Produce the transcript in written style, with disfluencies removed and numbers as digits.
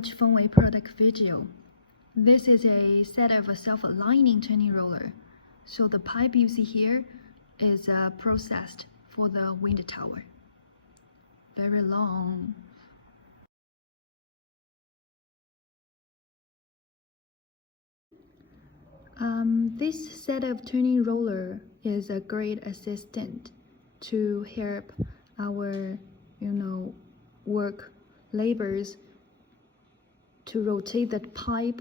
watch Fengwei product video. This is a set of a self-aligning turning roller. So the pipe you see here is processed for the wind tower. Very long. This set of turning roller is a great assistant to help our, work laborers to rotate the pipe